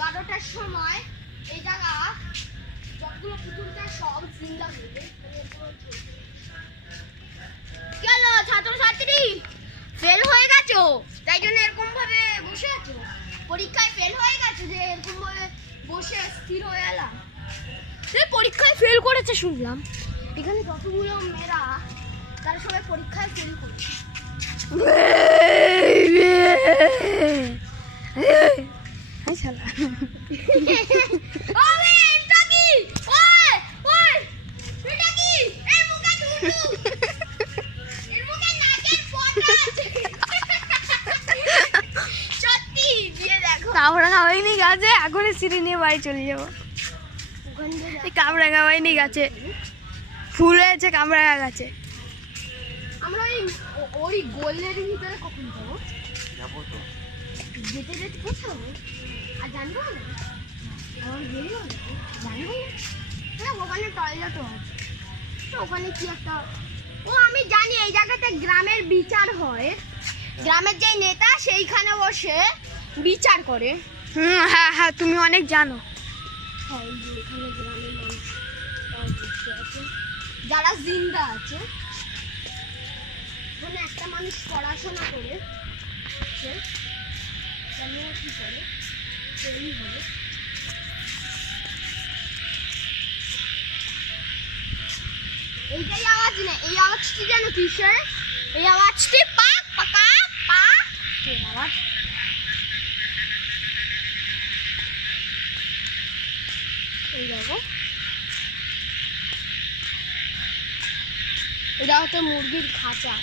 12টার সময় এই জায়গা যতগুলো পুতুলটা সব জিন্দা হয়ে যায়। কেন ছাত্রছাত্রী ফেল হয়ে গেছো তাই জন্য এরকম ভাবে বসে আছো? পরীক্ষায় ফেল হয়ে গেছো যে এরকম ভাবে বসে স্থির হয়ে এলাম? পরীক্ষায় ফেল করেছে শুনলাম। এখানে যতগুলো মেয়েরা তারা সবাই পরীক্ষায় ফেল করেছে। কামরাঙা হয়নি গাছে, এখন সিঁড়ি নিয়ে বাড়ি চলে যাবো। কামরাঙা হয়নি গাছে, ফুল হয়েছে কামরাঙা গাছে। আমরা ওই গোলের ভিতরে কখন যাবো? যেতে যেতে কোথাও আর জানবো না, আমার দেরি হবে জানবো না। ওখানে টয়লেটও আছে, ওখানে কি একটা আমি জানি এই জায়গাতে গ্রামের বিচার হয়। গ্রামের যে নেতা সেইখানে বসে বিচার করে। হ্যাঁ হ্যাঁ, তুমি অনেক জানো। হ্যাঁ, এখানে গ্রামের মানুষ আছে যারা জিন্দা আছে। ওখানে একটা মানুষ পড়াশোনা করে কি করে সেই হবে। এইটাই আওয়াজ না, এই আওয়াজটি যেন কিসের? এই আওয়াজটি পাক পাকা পাক আওয়াজ। এই দেখো, এটা হচ্ছে মুরগির খাঁচা।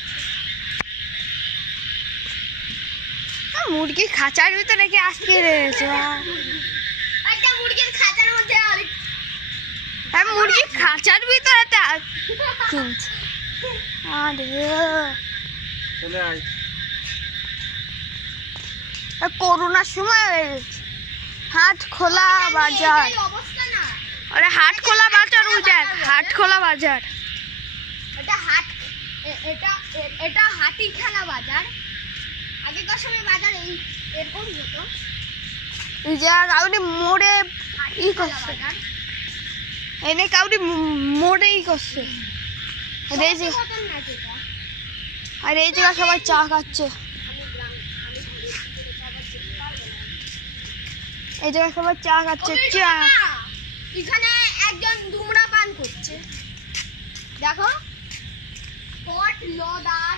মুরগির খাঁচার ভিতরে কি আজকে রয়েছে? একটা মুরগির খাঁচার মধ্যে মুরগির খাঁচার ভিতরে করোনার সময় হাট খোলা বাজার। আরে হাট খোলা বাজার, ওই দেখ হাট খোলা বাজার। এটা হাতি খেলা বাজার। আগেকার সময় বাজার এরকম হতো। এই যে কাউরি মোড়ে ই করছে, এনে কাউরি মোড়ে ই করছে। আর এই জায়গা সবাই চা খাচ্ছে। এই জায়গায় সবাই চা খাচ্ছে। চা এখানে একজন ধূমরাপান করছে, দেখো। পট লদার